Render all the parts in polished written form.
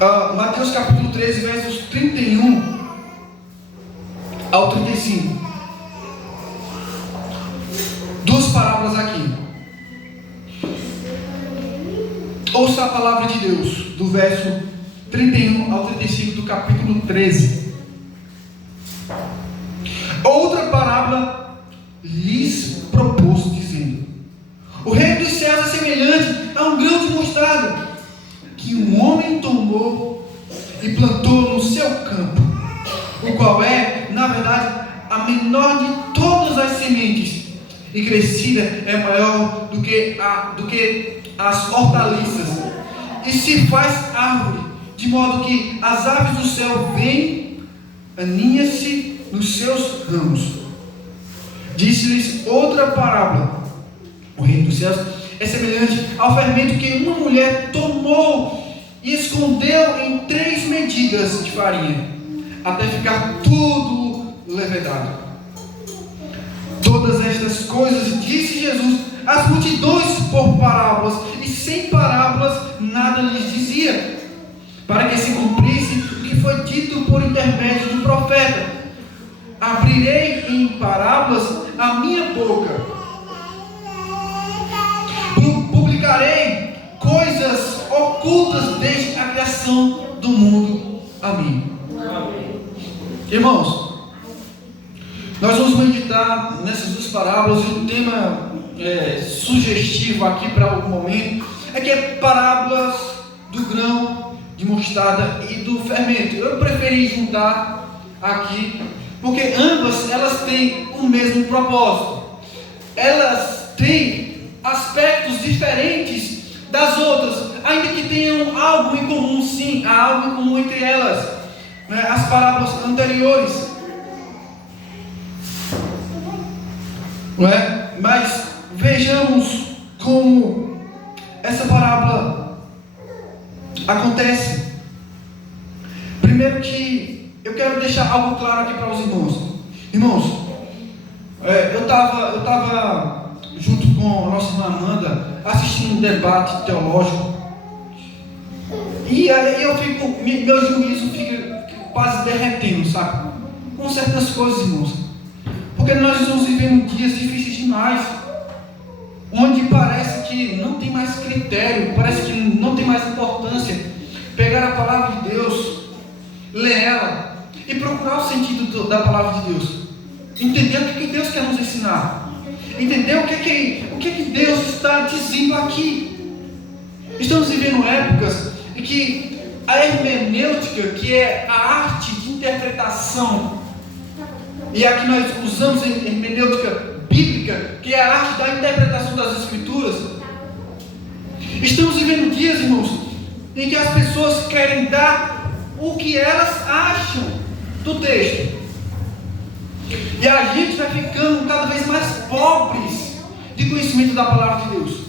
Mateus capítulo 13, versos 31 ao 35. Duas parábolas aqui. Ouça a palavra de Deus, do verso 31 ao 35 do capítulo 13. Outra parábola lhes propôs, dizendo: o reino dos céus é semelhante a um grão de mostarda, que um homem tomou e plantou no seu campo, o qual é, na verdade, a menor de todas as sementes, e crescida é maior do que as hortaliças, e se faz árvore, de modo que as aves do céu vêm, aninham-se nos seus ramos. Disse-lhes outra parábola: o reino dos céus é semelhante ao fermento que uma mulher tomou e escondeu em 3 medidas de farinha, até ficar tudo levedado. Todas estas coisas disse Jesus às multidões por parábolas, e sem parábolas nada lhes dizia, para que se cumprisse o que foi dito por intermédio do profeta: abrirei em parábolas a minha boca, publicarei coisas ocultas desde a criação do mundo. Amém. Irmãos, nós vamos meditar nessas duas parábolas, e o tema sugestivo aqui para o momento é que é parábolas do grão de mostarda e do fermento. Eu preferi juntar aqui porque ambas elas têm o mesmo propósito. Elas têm aspectos diferentes das outras, ainda que tenham algo em comum. Sim, há algo em comum entre elas, né? As parábolas anteriores, não é? Mas vejamos como essa parábola acontece. Primeiro que eu quero deixar algo claro aqui para os irmãos. Irmãos, eu estava junto com a nossa irmã Amanda assistindo um debate teológico, e aí meu juízo fica quase derretendo, sabe? Com certas coisas, irmãos, porque nós estamos vivendo dias difíceis demais, onde parece que não tem mais critério, parece que não tem mais importância pegar a palavra de Deus, ler ela e procurar o sentido da palavra de Deus, entender o que Deus quer nos ensinar, entender o que Deus está dizendo aqui. Estamos vivendo épocas em que a hermenêutica, que é a arte de interpretação, e aqui nós usamos a hermenêutica bíblica, que é a arte da interpretação das Escrituras. Estamos vivendo dias, irmãos, em que as pessoas querem dar o que elas acham do texto, e a gente vai ficando cada vez mais pobres de conhecimento da palavra de Deus.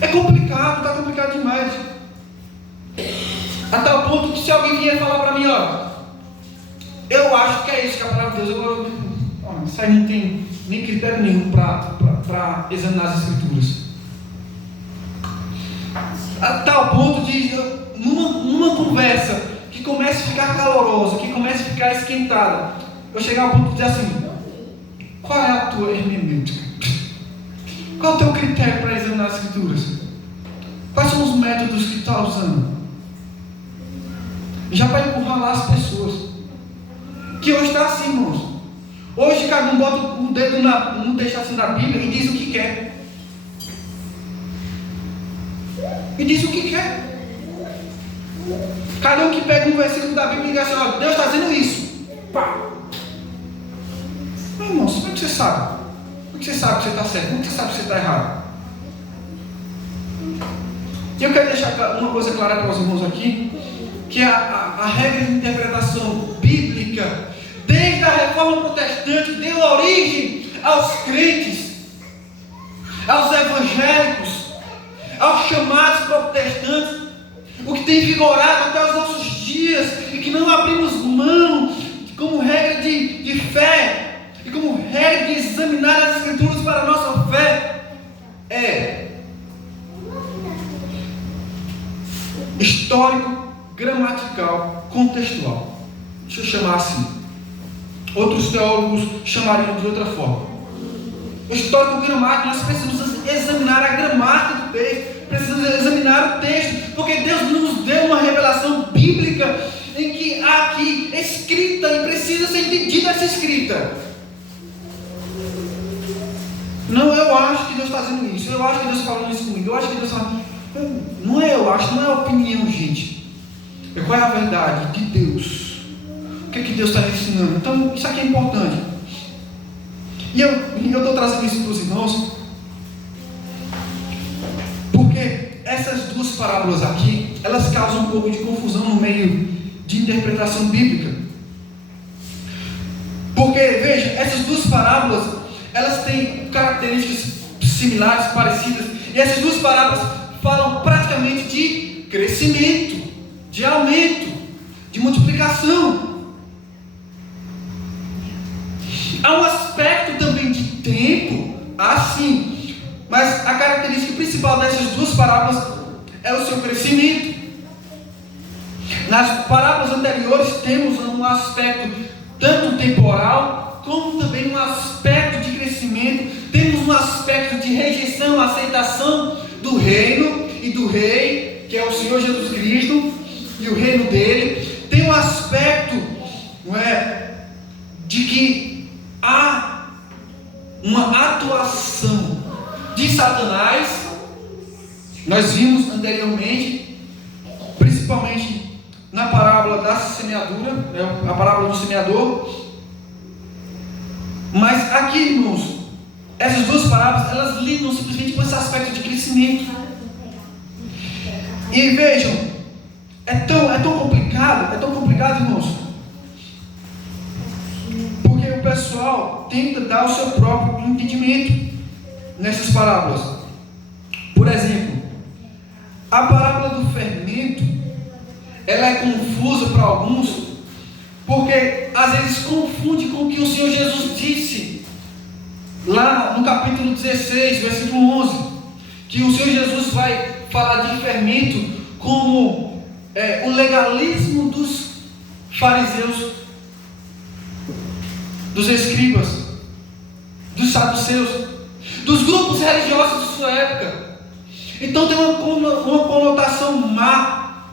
É complicado, está complicado demais, a tal ponto que se alguém vier falar para mim: ó, eu acho que é isso que é a palavra de Deus, isso aí não tem nem critério nenhum para examinar as Escrituras. A tal ponto de, numa conversa que comece a ficar calorosa, que comece a ficar esquentada, eu chegar ao ponto de dizer assim: qual é a tua hermenêutica? Qual é o teu critério para examinar as Escrituras? Quais são os métodos que tu está usando? Já para encurralar as pessoas. Que hoje está assim, irmãos. Hoje cada um bota o dedo no texto da Bíblia e diz o que quer. E diz o que quer. Cada um que pega um versículo da Bíblia e diz assim: ó, Deus está dizendo isso. Pá. Mas, irmãos, como é que você sabe? Como é que você sabe que você está certo? Como é que você sabe que você está errado? E eu quero deixar uma coisa clara para os irmãos aqui, que a regra de interpretação bíblica, desde a reforma protestante, deu origem aos crentes, aos evangélicos, aos chamados protestantes, o que tem vigorado até os nossos dias, e que não abrimos mão como regra de fé, e como regra de examinar as Escrituras para a nossa fé, é histórico, gramatical, contextual. Deixa eu chamar assim. Outros teólogos chamariam de outra forma. O histórico gramático, nós precisamos examinar a gramática do texto, precisamos examinar o texto, porque Deus nos deu uma revelação bíblica em que há aqui escrita e precisa ser entendida essa escrita. Não, eu acho que Deus está fazendo isso, eu acho que Deus está falando isso comigo, eu acho que Deus está... Não é eu acho, não é opinião, gente. Qual é a verdade de Deus? O que é que Deus está ensinando? Então, isso aqui é importante. E eu estou trazendo isso para os irmãos, porque essas duas parábolas aqui, elas causam um pouco de confusão no meio de interpretação bíblica. Porque, veja, essas duas parábolas, elas têm características similares, parecidas, e essas duas parábolas falam praticamente de crescimento, de aumento, de multiplicação. Há um aspecto também de tempo, assim, mas a característica principal dessas duas parábolas é o seu crescimento. Nas parábolas anteriores temos um aspecto tanto temporal, como também um aspecto de crescimento. Temos um aspecto de rejeição, aceitação do reino e do rei, que é o Senhor Jesus Cristo, e o reino dele. Tem um aspecto, não é, de que há uma atuação de Satanás. Nós vimos anteriormente, principalmente na parábola da semeadura, a parábola do semeador. Mas aqui, irmãos, essas duas parábolas, elas lidam simplesmente com esse aspecto de crescimento. E vejam, é tão complicado, irmãos, porque o pessoal tenta dar o seu próprio entendimento nessas parábolas. Por exemplo, a parábola do fermento, ela é confusa para alguns, porque às vezes confunde com o que o Senhor Jesus disse lá no capítulo 16, versículo 11, que o Senhor Jesus vai falar de fermento como o legalismo dos fariseus, dos escribas, dos saduceus, dos grupos religiosos de sua época. Então tem uma conotação má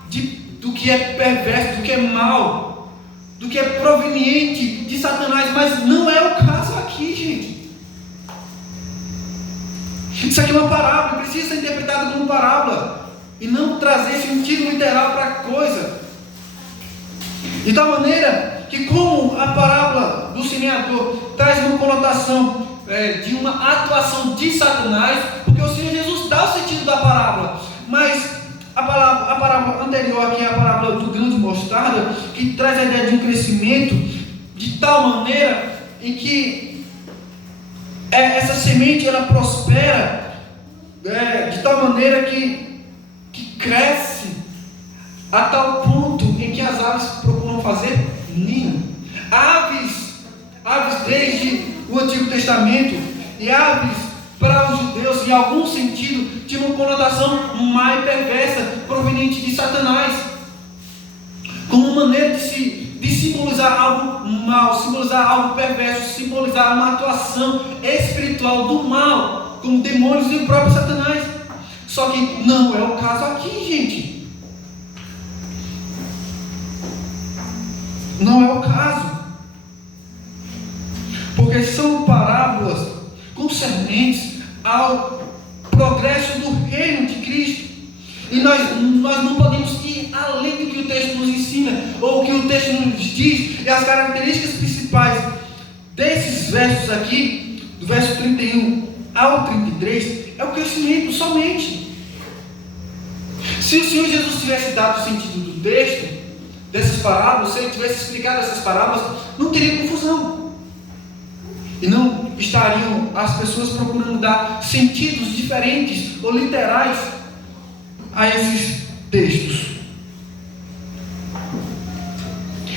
do que é perverso, do que é mal, do que é proveniente de Satanás, mas não é o caso aqui, gente. Isso aqui é uma parábola, precisa ser interpretada como parábola e não trazer sentido literal para a coisa. De tal maneira que, como a parábola do semeador traz uma conotação de uma atuação de Satanás, porque o Senhor Jesus dá o sentido da parábola, mas a parábola anterior aqui é a parábola do grão de mostarda, que traz a ideia de um crescimento de tal maneira em que essa semente ela prospera de tal maneira que cresce a tal ponto em que as aves procuram fazer ninho. Aves desde o Antigo Testamento, e aves para os judeus, em algum sentido, tinha uma conotação má e perversa, proveniente de Satanás, como maneira de simbolizar algo mal, simbolizar algo perverso, simbolizar uma atuação espiritual do mal, como demônios e o próprio Satanás. Só que não é o caso aqui, gente. Não é o caso. Porque são parábolas concernentes ao progresso do reino de Cristo. E nós não podemos ir além do que o texto nos ensina, ou o que o texto nos diz. E as características principais desses versos aqui, do verso 31 ao 33, é o crescimento somente. Se o Senhor Jesus tivesse dado o sentido do texto, dessas parábolas, se ele tivesse explicado essas parábolas, não teria confusão. E não estariam as pessoas procurando dar sentidos diferentes ou literais a esses textos.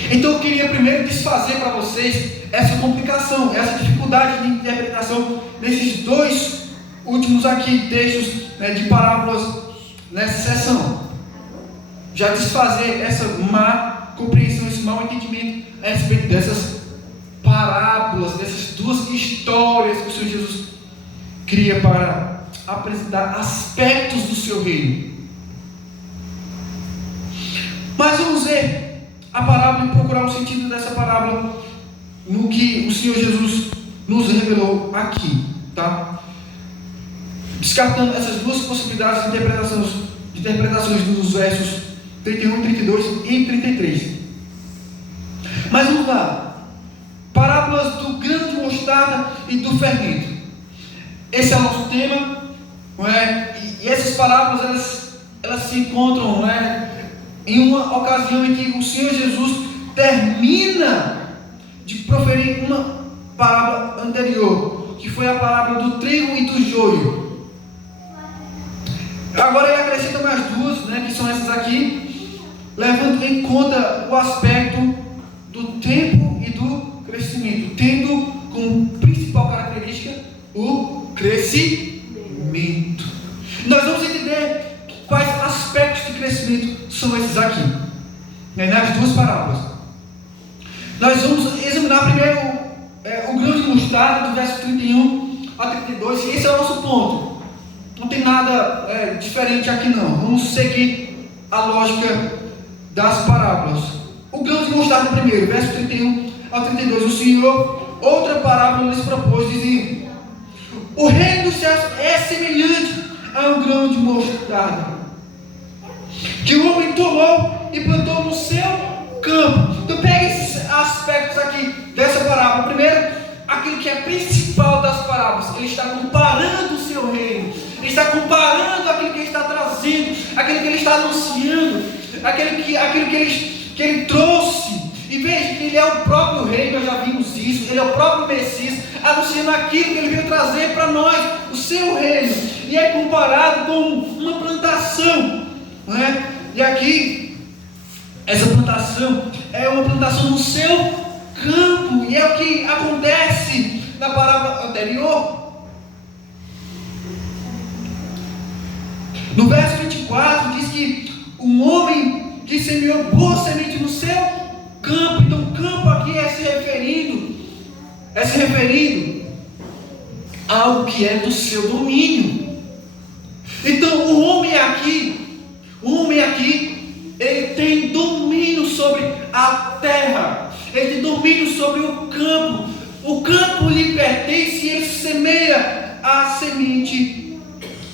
Então eu queria primeiro desfazer para vocês essa complicação, essa dificuldade de interpretação nesses dois últimos aqui textos de parábolas nessa sessão. já desfazer essa má compreensão, esse mau entendimento a respeito dessas parábolas, dessas duas histórias que o Senhor Jesus cria para apresentar aspectos do seu reino. Mas vamos ver a parábola e procurar o sentido dessa parábola no que o Senhor Jesus nos revelou aqui, tá? Descartando essas duas possibilidades de interpretações dos versos 31, 32 e 33. Mas vamos lá. Parábolas do grão de mostarda e do fermento. Esse é o nosso tema, não é? E essas parábolas elas se encontram, não é, em uma ocasião em que o Senhor Jesus termina de proferir uma parábola anterior, que foi a parábola do trigo e do joio. Agora ele acrescenta mais duas, né, que são essas aqui, levando em conta o aspecto do tempo e do crescimento, tendo como principal característica o crescimento. Nós vamos entender quais aspectos de crescimento são esses aqui, né, nas duas parábolas. Nós vamos examinar primeiro o grão de mostarda, do verso 31 a 32, e esse é o nosso ponto. Não tem nada diferente aqui não. Vamos seguir a lógica das parábolas. O grão de mostarda primeiro, verso 31 ao 32. O Senhor, outra parábola lhes propôs, dizendo: o reino dos céus é semelhante a um grão de mostarda, que o homem tomou e plantou no seu campo. Então pega esses aspectos aqui dessa parábola. Primeiro, aquilo que é principal das parábolas. Ele está comparando o seu reino. Ele está comparando aquilo que ele está trazendo, aquilo que ele está anunciando, aquilo que ele trouxe. E veja que ele é o próprio rei, nós já vimos isso. Ele é o próprio Messias, anunciando aquilo que ele veio trazer para nós, o seu reino. E é comparado com uma plantação, não é? E aqui, essa plantação é uma plantação no seu campo, e é o que acontece na parábola anterior. No verso 24 diz que um homem que semeou boa semente no seu campo. Então o campo aqui é se referindo ao que é do seu domínio. Então o homem aqui, ele tem domínio sobre a terra, ele tem domínio sobre o campo. O campo lhe pertence e ele semeia a semente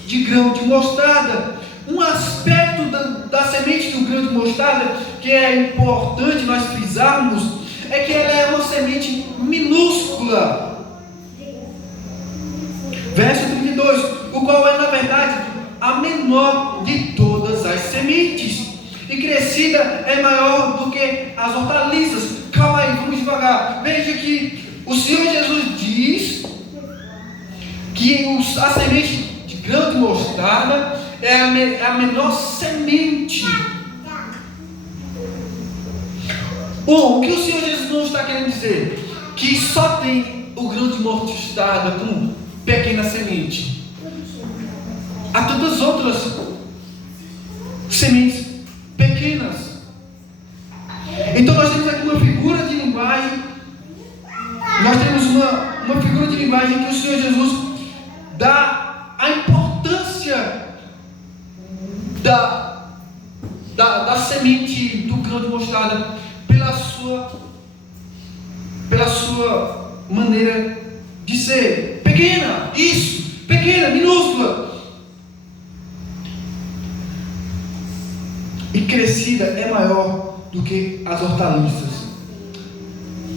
de grão de mostarda. Um aspecto da semente do grão de mostarda que é importante nós frisarmos é que ela é uma semente minúscula. Verso 32, o qual é na verdade a menor de todas as sementes, e crescida é maior do que as hortaliças. Calma aí, vamos devagar. Veja que o Senhor Jesus diz que a semente de grão de mostarda é a menor semente. Bom, o que o Senhor Jesus não está querendo dizer? Que só tem o grão de mostarda com pequena semente. Há tantas outras sementes pequenas. Então nós temos aqui uma figura de linguagem. Nós temos uma figura de linguagem que o Senhor Jesus dá a importância da semente do grão de mostarda pela sua maneira de ser pequena, pequena, minúscula, e crescida é maior do que as hortaliças.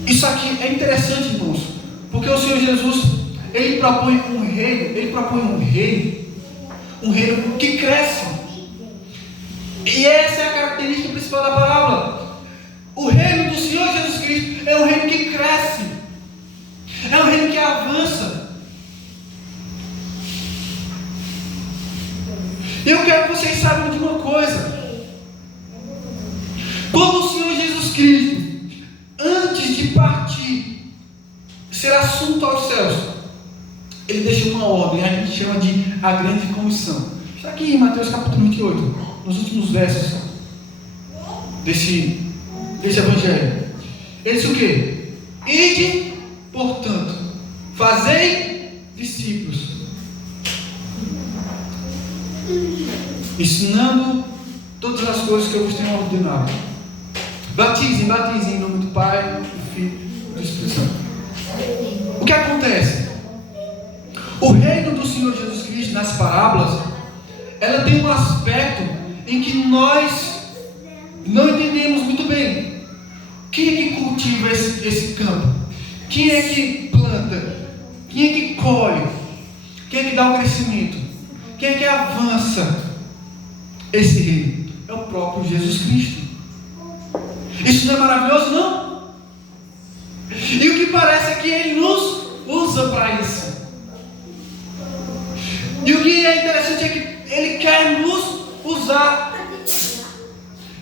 Isso aqui é interessante, irmãos, porque o Senhor Jesus ele propõe um reino que cresce. E essa é a característica principal da parábola. O reino do Senhor Jesus Cristo é um reino que cresce, é um reino que avança. Eu quero que vocês saibam de uma coisa: quando o Senhor Jesus Cristo, antes de partir, ser assunto aos céus, ele deixa uma ordem, a gente chama de a grande comissão. Está aqui em Mateus capítulo 28, nos últimos versos. desse evangelho. Ele disse o quê? Ide, portanto, fazei discípulos, ensinando todas as coisas que eu vos tenho ordenado. Batizem em nome do Pai, do Filho e do Espírito Santo. O que acontece? O reino do Senhor Jesus Cristo, nas parábolas, ela tem um aspecto em que nós não entendemos muito bem. Quem é que cultiva esse campo? Quem é que planta? Quem é que colhe? Quem é que dá o crescimento? Quem é que avança esse reino? É o próprio Jesus Cristo. Isso não é maravilhoso, não? E o que parece é que Ele nos usa para isso. E o que é interessante é que Ele quer nos usar.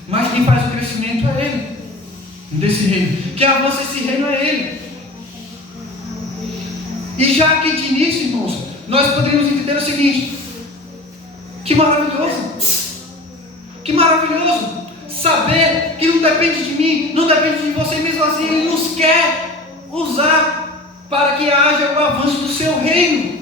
Mas quem faz o crescimento é Ele, desse reino. Quem avança esse reino é Ele. E já aqui de início, irmãos, nós poderíamos entender o seguinte: que maravilhoso! Que maravilhoso! Saber que não depende de mim, não depende de você, mesmo assim Ele nos quer usar para que haja o avanço do seu reino.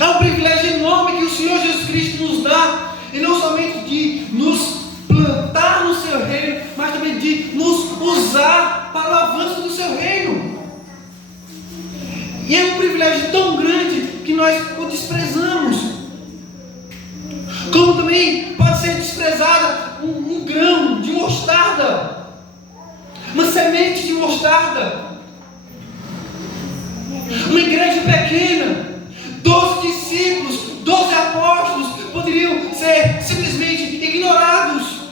É um privilégio enorme que o Senhor Jesus Cristo nos dá, e não somente de nos plantar no seu reino, mas também de nos usar para o avanço do seu reino. E é um privilégio tão grande que nós o desprezamos. Como também pode ser desprezada um grão de mostarda, uma semente de mostarda. Uma igreja pequena, 12 discípulos, 12 apóstolos poderiam ser simplesmente ignorados.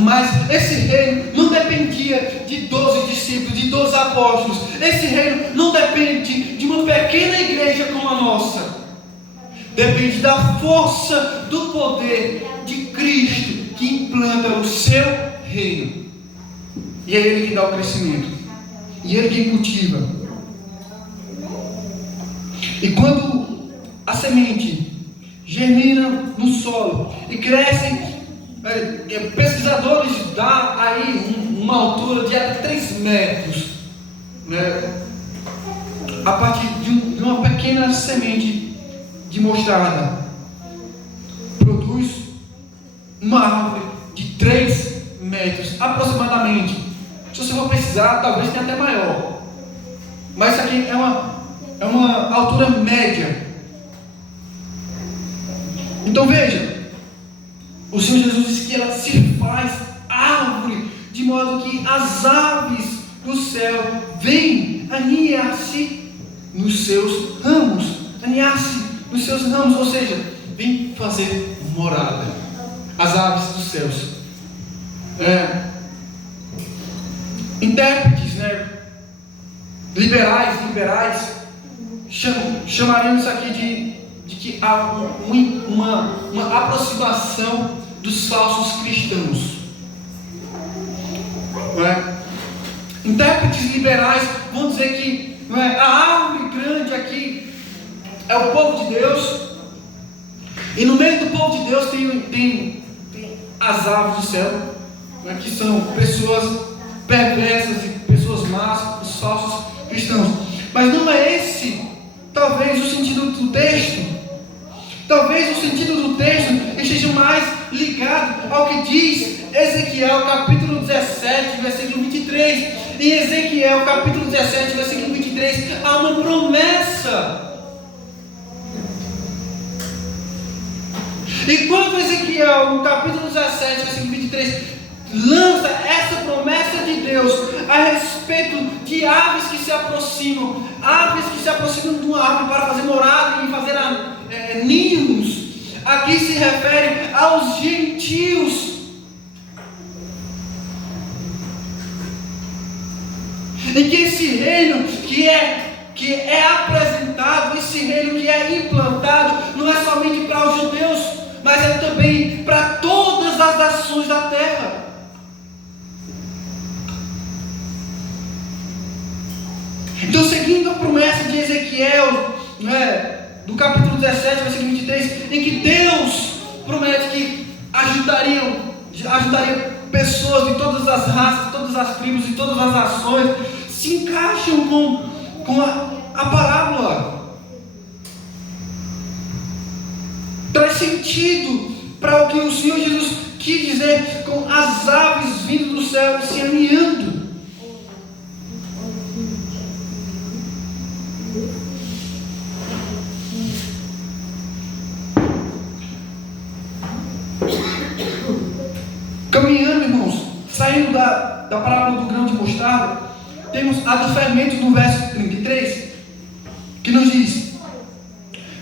Mas esse reino não dependia de 12 discípulos, de 12 apóstolos. Esse reino não depende de uma pequena igreja como a nossa. Depende da força, do poder de Cristo, que implanta o seu reino. E é Ele que dá o crescimento. E Ele quem cultiva. E quando a semente germina no solo e cresce, pesquisadores dão aí uma altura de até 3 metros, né, a partir de uma pequena semente de mostarda, produz uma árvore de 3 metros aproximadamente. Se você for pesquisar, talvez tenha até maior, mas isso aqui é uma altura média. Então veja, o Senhor Jesus disse que ela se faz árvore, de modo que as aves do céu vêm aninhar-se nos seus ramos. Aninhar-se nos seus ramos, ou seja, vêm fazer morada. As aves dos céus. Intérpretes, né? Liberais, chamariam isso aqui de que há uma aproximação dos falsos cristãos. Não é? Intérpretes liberais vão dizer que não é, a árvore grande aqui é o povo de Deus, e no meio do povo de Deus tem as aves do céu, não é, que são pessoas perversas e pessoas más, os falsos cristãos. Mas não é esse talvez o sentido do texto. Talvez o sentido do texto esteja mais ligado ao que diz Ezequiel capítulo 17, versículo 23. Em Ezequiel capítulo 17, versículo 23, há uma promessa. E quando Ezequiel, no capítulo 17, versículo 23, lança essa promessa de Deus a respeito de aves que se aproximam de uma árvore para fazer morada e fazer ninhos. Aqui se refere aos gentios. E que esse reino que é apresentado, esse reino que é implantado, não é somente para os judeus, mas é também para todas as nações da terra. Então, seguindo a promessa de Ezequiel, do capítulo 17, versículo 23, em que Deus promete que ajudaria pessoas de todas as raças, de todas as tribos, de todas as nações, se encaixam com a parábola. Traz sentido para o que o Senhor Jesus quis dizer com as aves vindo do céu e se aninhando. Caminhando, irmãos, saindo da parábola do grão de mostarda, temos a do fermento no verso 33, que nos diz: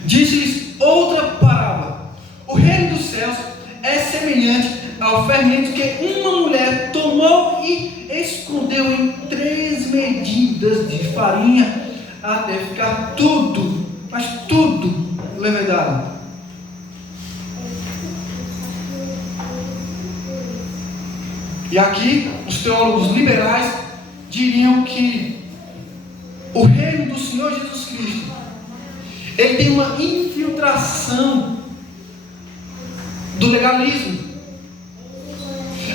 disse-lhes outra parábola: o reino dos céus é semelhante ao fermento que uma mulher tomou e escondeu em 3 medidas de farinha, até ficar tudo, mas tudo levedado. E aqui, os teólogos liberais diriam que o reino do Senhor Jesus Cristo, ele tem uma infiltração do legalismo,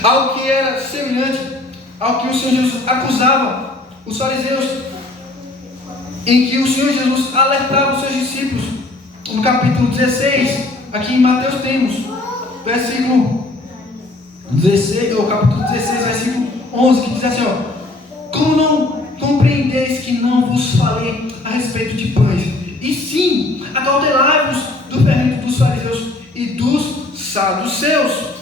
algo que era semelhante ao que o Senhor Jesus acusava os fariseus, em que o Senhor Jesus alertava os seus discípulos. No capítulo 16, aqui em Mateus temos, versículo 16, ou capítulo 16, versículo 11, que diz assim: como não compreendeis que não vos falei a respeito de pães, e sim acautelai-vos do fermento dos fariseus e dos saduceus.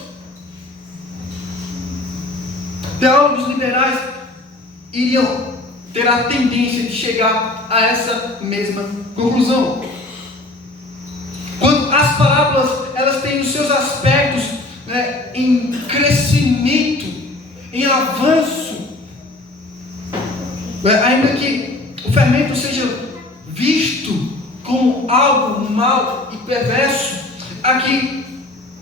Teólogos liberais iriam ter a tendência de chegar a essa mesma conclusão. Quando as parábolas, elas têm os seus aspectos em crescimento, em avanço, ainda que o fermento seja visto como algo mau e perverso, aqui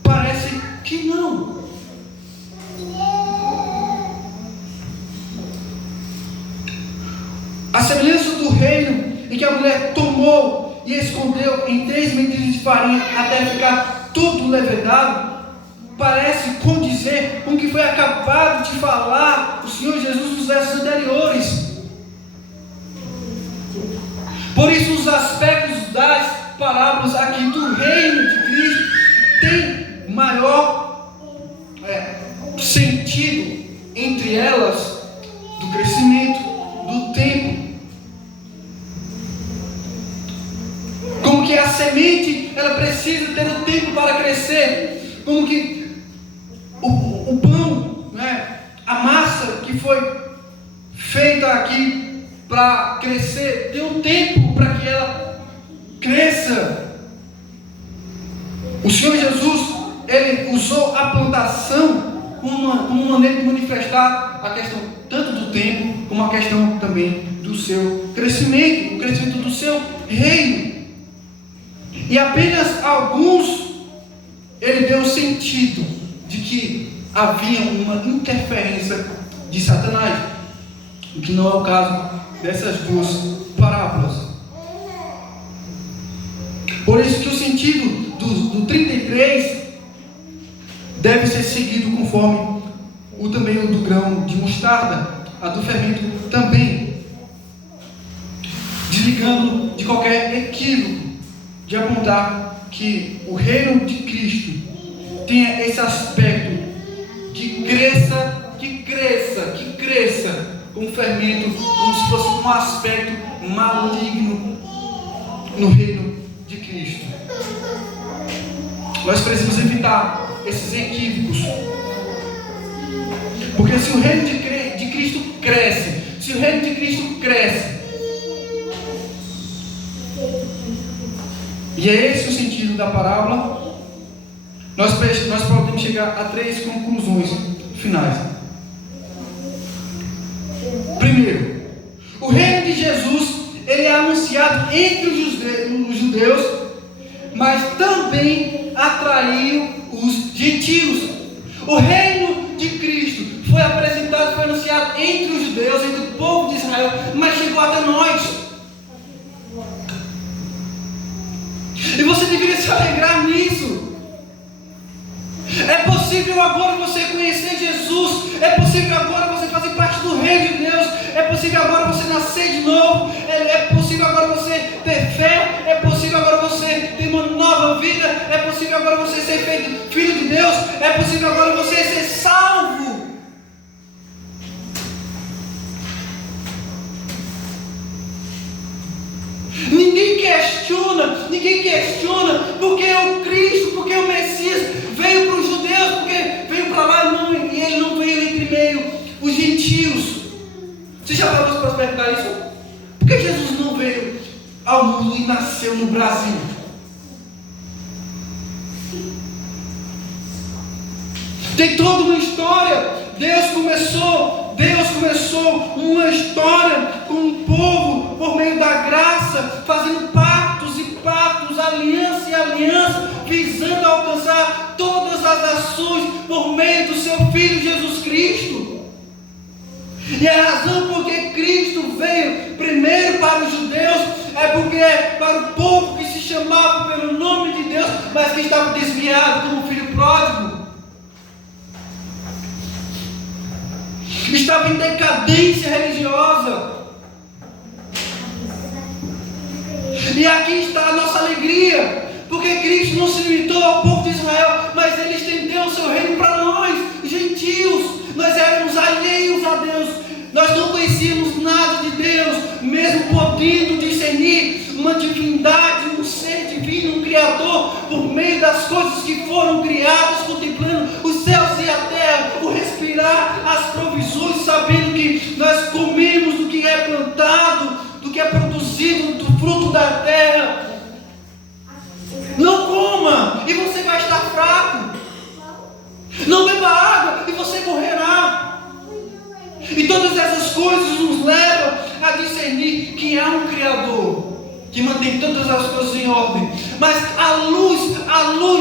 parece que não. A semelhança do reino em que a mulher tomou e escondeu em 3 medidas de farinha até ficar tudo levedado, parece condizer com o que foi acabado de falar o Senhor Jesus nos versos anteriores. Por isso, os aspectos das parábolas aqui do reino de Cristo têm maior sentido entre elas do crescimento, do tempo. Como que a semente, ela precisa ter um tempo para crescer, como que o pão, a massa que foi feita aqui para crescer, tem um tempo para que ela cresça. O Senhor Jesus, ele usou a plantação como uma maneira de manifestar a questão tanto do tempo, como a questão também do seu crescimento, o crescimento do seu reino. E apenas alguns, ele deu sentido de que havia uma interferência de Satanás, o que não é o caso dessas duas parábolas. Por isso que o sentido do 33 deve ser seguido conforme o do grão de mostarda, a do fermento também, desligando de qualquer equívoco de apontar que o reino de Cristo tenha esse aspecto que cresça com fermento, como se fosse um aspecto maligno no reino de Cristo. Nós precisamos evitar esses equívocos, porque se o reino de Cristo cresce, e é esse o sentido da parábola, nós podemos chegar a 3 conclusões finais. Primeiro, o reino de Jesus, ele é anunciado entre os judeus, mas também atraiu os gentios. O reino de Cristo foi apresentado, foi anunciado entre os judeus, entre o povo de Israel, mas chegou até nós. E você deveria se alegrar nisso. É possível agora você conhecer Jesus. É possível agora você fazer parte do reino de Deus. É possível agora você nascer de novo. É possível agora você ter fé. É possível agora você ter uma nova vida. É possível agora você ser feito filho de Deus. É possível agora você ser salvo. Ninguém questiona porque o Cristo, porque o Messias veio para os judeus, porque veio para lá e ele não veio entre meio os gentios. Você já parou para perguntar isso? Por que Jesus não veio ao mundo e nasceu no Brasil? Tem toda uma história. Deus começou uma história com o povo por meio da graça, fazendo pactos e pactos, aliança e aliança, visando alcançar todas as nações por meio do seu Filho Jesus Cristo. E a razão por que Cristo veio primeiro para os judeus é porque para o povo que se chamava pelo nome de Deus, mas que estava desviado como filho pródigo, estava em decadência religiosa. E aqui está a nossa alegria, porque Cristo não se limitou ao povo de Israel, mas Ele estendeu o seu reino para nós, gentios. Nós éramos alheios a Deus, nós não conhecíamos nada de Deus, mesmo podendo discernir uma divindade, um ser divino, um Criador, por meio das coisas que foram criadas, contemplando os céus e a terra, o respirar, as provisões, sabendo que nós comemos do que é plantado, do que é produzido, do fruto da terra. Não coma e você vai estar fraco. Não beba água e você morrerá. E todas essas coisas nos levam a discernir que há um Criador que mantém todas as coisas em ordem. Mas a luz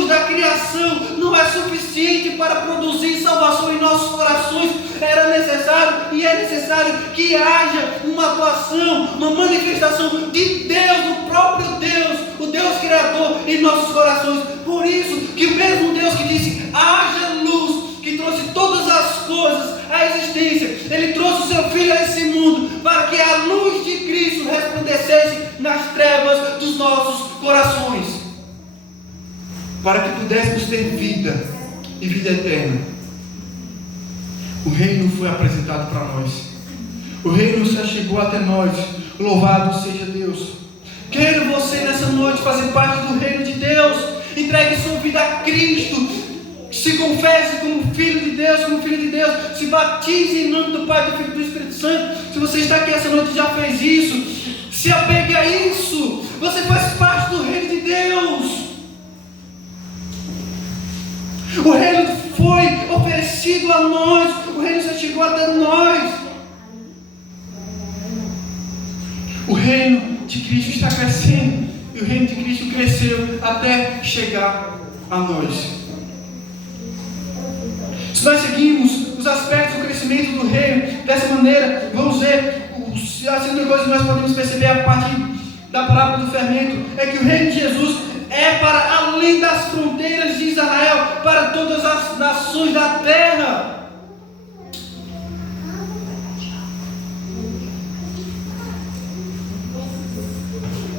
da criação não é suficiente para produzir salvação em nossos corações. Era necessário e é necessário que haja uma atuação, uma manifestação de Deus, do próprio Deus, o Deus Criador em nossos corações. Por isso que o mesmo Deus que disse haja luz, que trouxe todas as coisas à existência, Ele trouxe o seu Filho a esse mundo para que a luz de Cristo resplandecesse nas trevas dos nossos corações, para que pudéssemos ter vida e vida eterna. O reino foi apresentado para nós, o reino se chegou até nós. Louvado seja Deus. Quero você nessa noite fazer parte do reino de Deus. Entregue sua vida a Cristo. Se confesse como filho de Deus, se batize em nome do Pai, do Filho e do Espírito Santo. Se você está aqui essa noite e já fez isso, se apegue a isso. Você faz parte do reino de Deus. O reino foi oferecido a nós, o reino já chegou até nós. O reino de Cristo está crescendo, e o reino de Cristo cresceu até chegar a nós. Se nós seguimos os aspectos do crescimento do reino dessa maneira, vamos ver a segunda coisa que nós podemos perceber a partir da parábola do fermento é que o reino de Jesus é para além das fronteiras de Israel, para todas as nações da terra.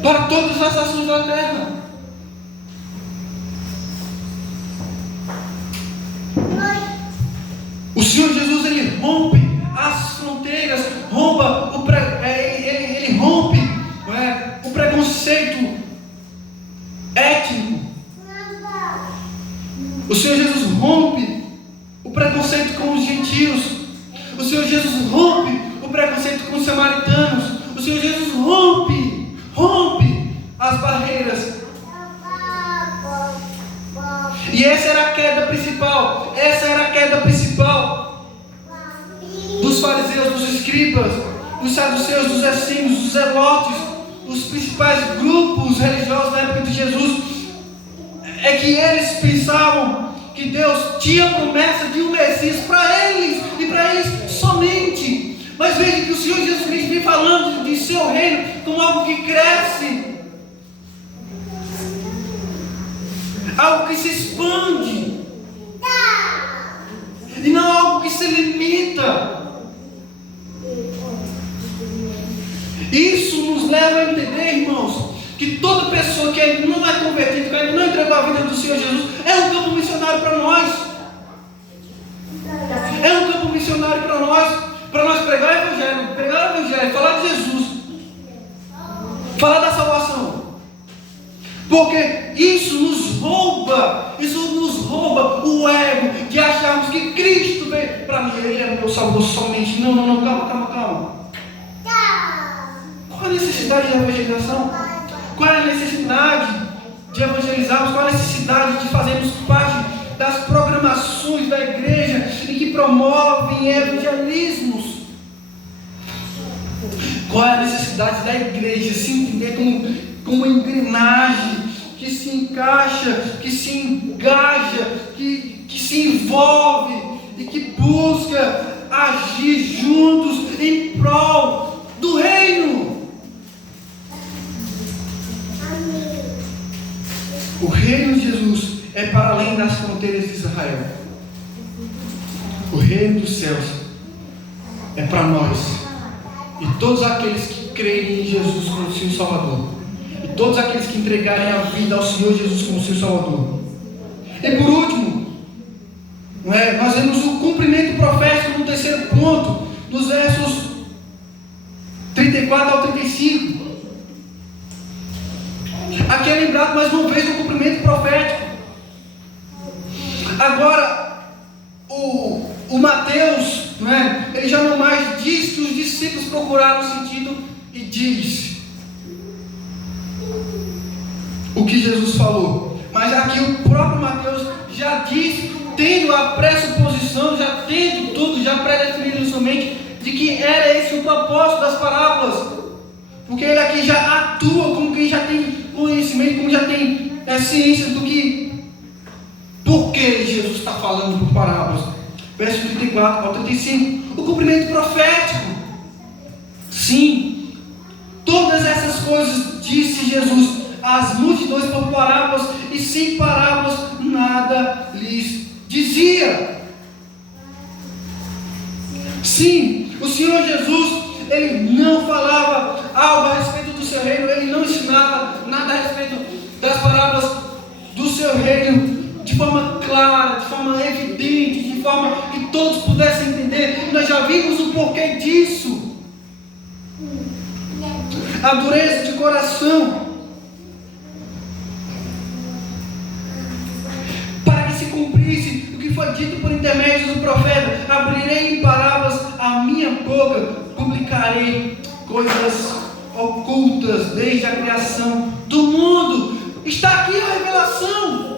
Para todas as nações da terra. O Senhor Jesus, Ele rompe as fronteiras, Ele rompe o preconceito étnico. O Senhor Jesus rompe o preconceito com os gentios. O Senhor Jesus rompe o preconceito com os samaritanos. O Senhor Jesus rompe as barreiras. E essa era a queda principal dos fariseus, dos escribas, dos saduceus, dos essênios, dos zelotes, os principais grupos religiosos da época de Jesus. É que eles pensavam que Deus tinha promessa de um Messias para eles e para eles somente. Mas veja que o Senhor Jesus Cristo vem falando de seu reino como algo que cresce. algo que se expande, e não algo que se limita. Isso nos leva a entender, irmãos, que toda pessoa que ainda não é convertida, que ainda não entregou a vida do Senhor Jesus, é um campo missionário para nós. É um campo missionário para nós pregar o Evangelho, falar de Jesus, falar da salvação. Porque isso nos rouba o ego de acharmos que Cristo veio para mim, Ele é o meu Salvador somente. Não, calma. Qual a necessidade de evangelização? Qual é a necessidade de evangelizarmos? Qual é a necessidade de fazermos parte das programações da igreja e que promovem evangelismos? Qual é a necessidade da igreja se entender como uma engrenagem que se encaixa, que se engaja, que se envolve e que busca agir juntos em prol do reino? O reino de Jesus é para além das fronteiras de Israel. O reino dos céus é para nós e todos aqueles que crerem em Jesus como seu Salvador, e todos aqueles que entregarem a vida ao Senhor Jesus como seu Salvador. E por último, nós vemos o cumprimento profético no terceiro ponto, nos versos 34 ao 35. Aqui é lembrado mais uma vez do cumprimento profético. Agora, o Mateus, ele já não mais diz que os discípulos procuraram o sentido e diz o que Jesus falou. Mas aqui o próprio Mateus já diz, tendo a pressuposição, já tendo tudo, já pré-definido em sua mente, de que era esse o propósito das parábolas. Porque ele aqui já atua como quem já tem conhecimento, como já tem ciência do que, por que Jesus está falando por parábolas. Verso 34 ao 35, o cumprimento profético. Sim, todas essas coisas disse Jesus às multidões por parábolas, e sem parábolas nada lhes dizia. Sim, o Senhor Jesus, Ele não falava algo a respeito do seu reino, Ele não ensinava nada a respeito das parábolas do seu reino de forma clara, de forma evidente, de forma que todos pudessem entender. Nós já vimos o porquê disso. A dureza de coração. Para que se cumprisse o que foi dito por intermédio do profeta: abrirei em parábolas a minha boca, publicarei coisas ocultas desde a criação do mundo. Está aqui a revelação.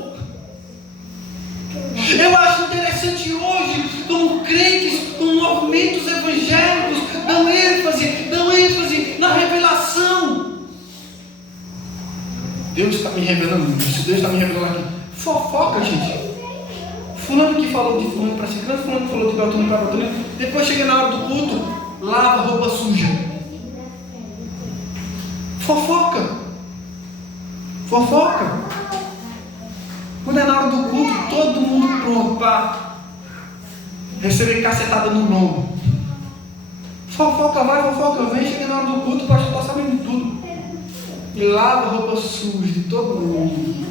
Eu acho interessante hoje, como crentes, como movimentos evangélicos, dão ênfase na revelação. Deus está me revelando, se Deus está me revelando aqui. Fofoca, gente. Fulano que falou de fulano para ciclano, fulano que falou de Beltrano para Beltrano. Depois chega na hora do culto, lava a roupa suja. Fofoca. Quando é na hora do culto, todo mundo pronto para receber cacetada no lombo. Fofoca vai, fofoca vem, chega na hora do culto, o pastor está sabendo de tudo. E lava a roupa suja de todo mundo.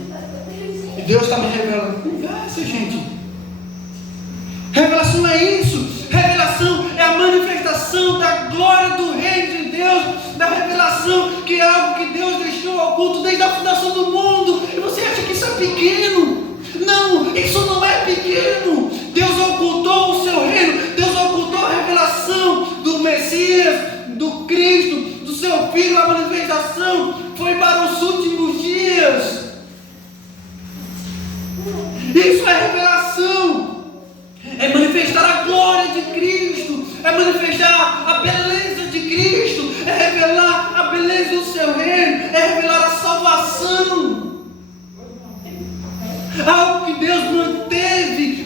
E Deus está me revelando. Conversa, gente. Revelação é isso. Revelação é a manifestação da glória do reino de Deus, da revelação, que é algo que Deus deixou oculto desde a fundação do mundo. E você acha que isso é pequeno? Não, isso não é pequeno. Deus ocultou o seu reino, Deus ocultou a revelação do Messias, do Cristo, do seu Filho. A manifestação foi para os últimos dias. Isso é revelação. É manifestar a glória de Cristo, é manifestar a beleza de Cristo, é revelar a beleza do seu reino, é revelar a salvação. Algo que Deus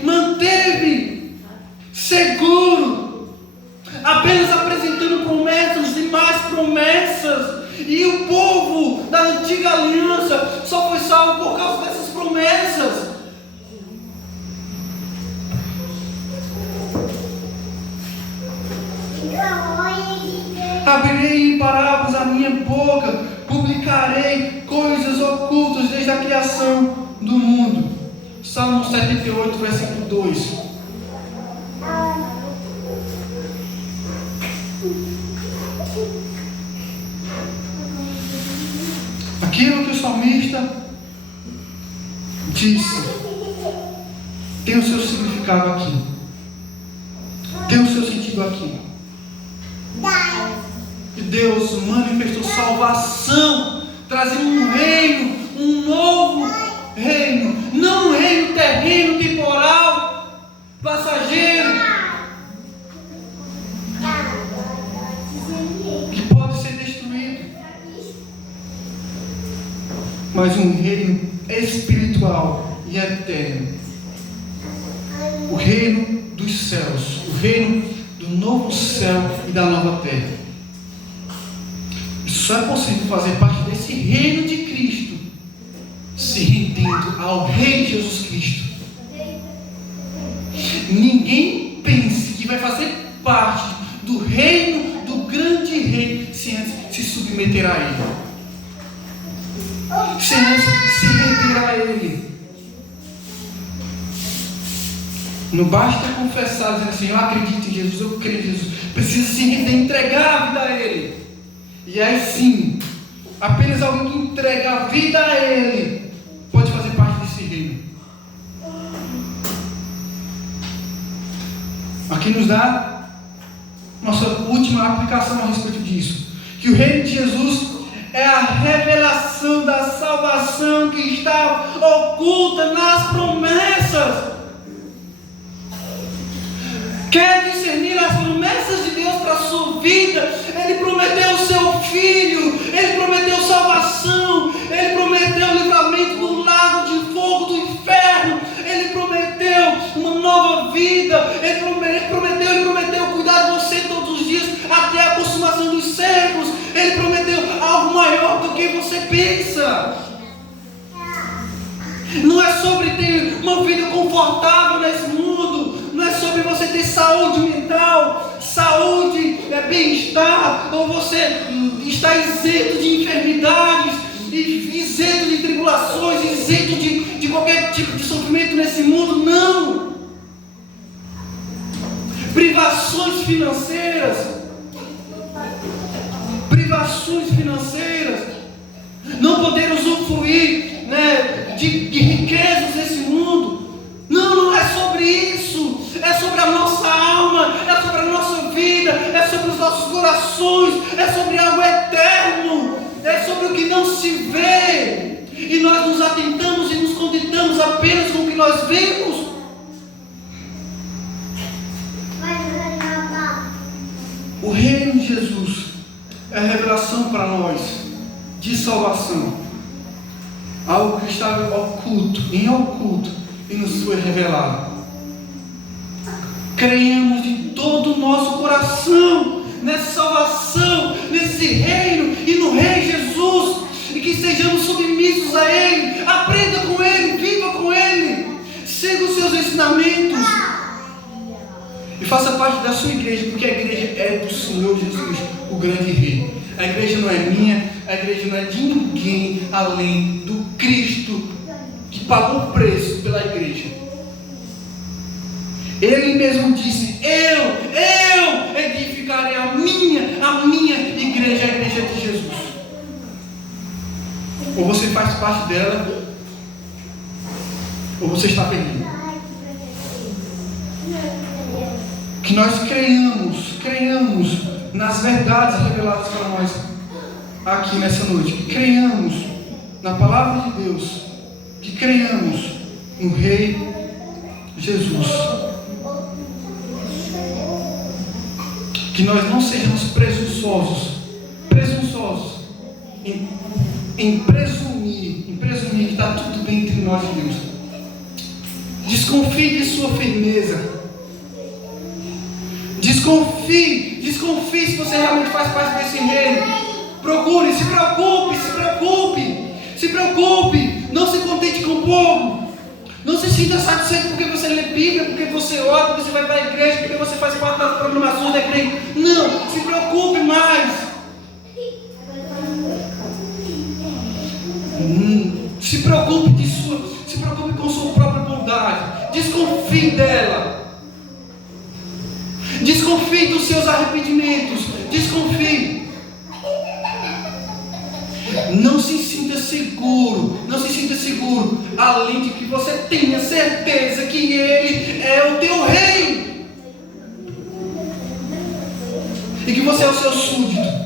manteve seguro, apenas apresentando promessas e mais promessas. E o povo da antiga aliança só foi salvo por causa dessas promessas. da minha boca publicarei coisas ocultas desde a criação do mundo. Salmo 78, versículo 2. Aquilo que o salmista disse tem o seu significado aqui, tem o seu sentido aqui. E Deus manifestou salvação, trazendo um reino, um novo reino, não um reino terreno, temporal, passageiro, que pode ser destruído, mas um reino espiritual e eterno, o reino dos céus, o reino do novo céu e da nova terra. Só é possível fazer parte desse reino de Cristo se rendendo ao Rei Jesus Cristo. Ninguém pense que vai fazer parte do reino do grande Rei sem antes se submeter a Ele, sem antes se render a Ele. Não basta confessar, dizendo assim: eu acredito em Jesus, eu creio em Jesus. Precisa se render, entregar a vida a Ele. E aí sim, apenas alguém que entrega a vida a Ele pode fazer parte desse reino. Aqui nos dá nossa última aplicação a respeito disso, que o reino de Jesus é a revelação da salvação que está oculta nas promessas. Quer discernir as promessas de Deus para a sua vida? Ele prometeu o seu Filho, Ele prometeu salvação, Ele prometeu livramento do lago de fogo do inferno, Ele prometeu uma nova vida, Ele prometeu cuidar de você todos os dias até a consumação dos séculos. Ele prometeu algo maior do que você pensa. Não é sobre ter uma vida confortável nesse mundo, não é sobre você ter saúde mental, saúde, bem-estar, ou você estar isento de enfermidades, isento de tribulações, isento de qualquer tipo de sofrimento nesse mundo. Não! Privações financeiras, não poder usufruir, de riquezas nesse mundo. Não é sobre isso. É sobre a nossa alma, é sobre a nossa vida, é sobre os nossos corações, é sobre algo eterno, é sobre o que não se vê, e nós nos atentamos e nos contentamos apenas com o que nós vemos. O reino de Jesus é a revelação para nós de salvação, algo que estava oculto, e nos foi revelado. Creiamos de todo o nosso coração nessa salvação, nesse reino e no Rei Jesus, e que sejamos submissos a Ele, aprenda com Ele, viva com Ele, siga os seus ensinamentos e faça parte da sua igreja, porque a igreja é do Senhor Jesus Cristo, o grande Rei. A igreja não é minha, a igreja não é de ninguém além do Cristo que pagou o preço pela igreja. Ele mesmo disse: eu edificarei a minha igreja, a igreja de Jesus. Ou você faz parte dela, ou você está perdido. Que nós creiamos nas verdades reveladas para nós aqui nessa noite. Que creiamos na palavra de Deus. Que creiamos no Rei Jesus. Que nós não sejamos presunçosos em presumir que está tudo bem entre nós e Deus. Desconfie de sua firmeza. Desconfie se você realmente faz parte desse reino. Procure, se preocupe. Não se contente com pouco. Não se sinta satisfeito porque você lê Bíblia, porque você ora, porque você vai para a igreja, porque você faz parte das programações da igreja. Não, se preocupe mais. Se preocupe com sua própria bondade. Desconfie dela. Desconfie dos seus arrependimentos. Desconfie. Não se sinta seguro. Não se sinta seguro. Além de que você tenha certeza que Ele é o teu rei. E que você é o seu súdito.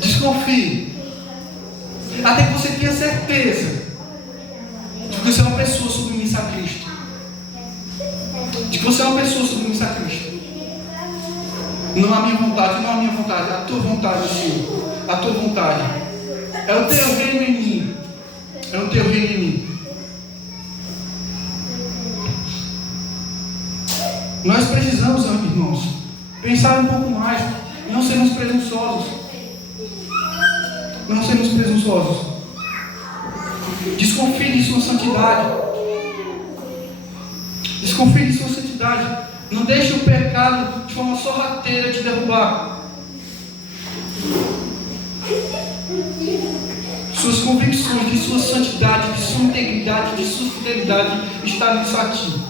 Desconfie. Até que você tenha certeza de que você é uma pessoa submissa a Cristo. De que você é uma pessoa submissa a Cristo. Não a minha vontade, não a minha vontade, a tua vontade, Senhor. A tua vontade. É o teu reino em mim. É o teu reino em mim. Nós precisamos, irmãos, pensar um pouco mais. Não sermos presunçosos. Não sermos presunçosos. Desconfie de sua santidade. Desconfie de sua santidade. Não deixe o pecado de forma sorrateira te derrubar. Suas convicções de sua santidade, de sua integridade, de sua fidelidade estão nisso aqui.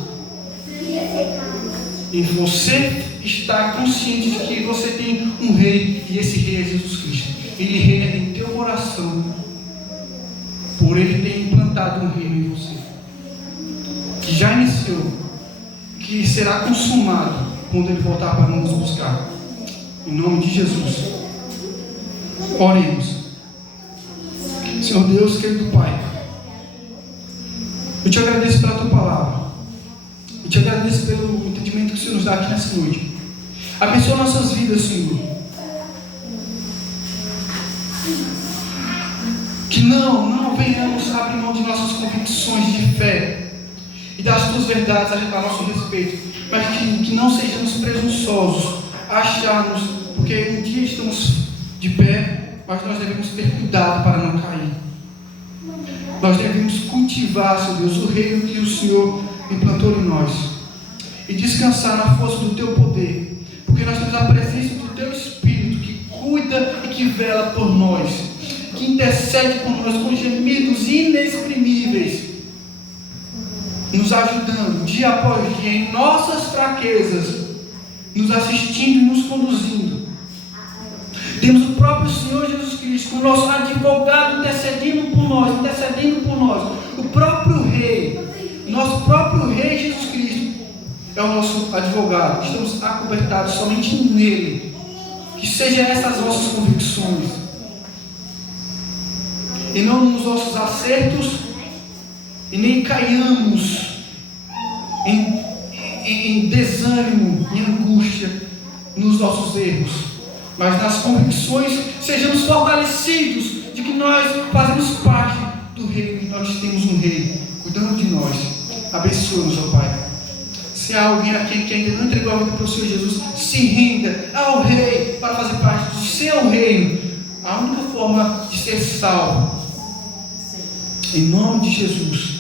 E você está consciente de que você tem um rei, e esse rei é Jesus Cristo. Ele reina em teu coração, por Ele ter implantado um reino em você, que já iniciou, que será consumado quando Ele voltar para nos buscar. Em nome de Jesus, oremos. Senhor Deus, querido Pai, eu te agradeço pela tua palavra. Eu te agradeço pelo entendimento que o Senhor nos dá aqui nessa noite. Abençoa nossas vidas, Senhor. Que não venhamos abrir mão de nossas convicções de fé e das tuas verdades a nosso respeito, mas que não sejamos presunçosos a acharmos, porque um dia estamos de pé, mas nós devemos ter cuidado para não cair. Nós devemos cultivar, Senhor Deus, o reino que o Senhor implantou em nós e descansar na força do teu poder, porque nós temos a presença do teu Espírito que cuida e que vela por nós, que intercede por nós com gemidos inexprimíveis, nos ajudando dia após dia em nossas fraquezas, nos assistindo e nos conduzindo. Temos o próprio Senhor Jesus Cristo, o nosso advogado intercedendo por nós, o próprio Rei, nosso próprio Rei Jesus Cristo é o nosso advogado. Estamos acobertados somente nele. Que sejam essas nossas convicções, e não nos nossos acertos, e nem caiamos em desânimo, em angústia nos nossos erros, mas nas convicções sejamos fortalecidos de que nós fazemos parte do reino, que nós temos um rei cuidando de nós. Abençoa-nos, ó Pai. Se há alguém aqui que ainda não entregou a vida para o Senhor Jesus, se renda ao rei para fazer parte do seu reino. A única forma de ser salvo, em nome de Jesus.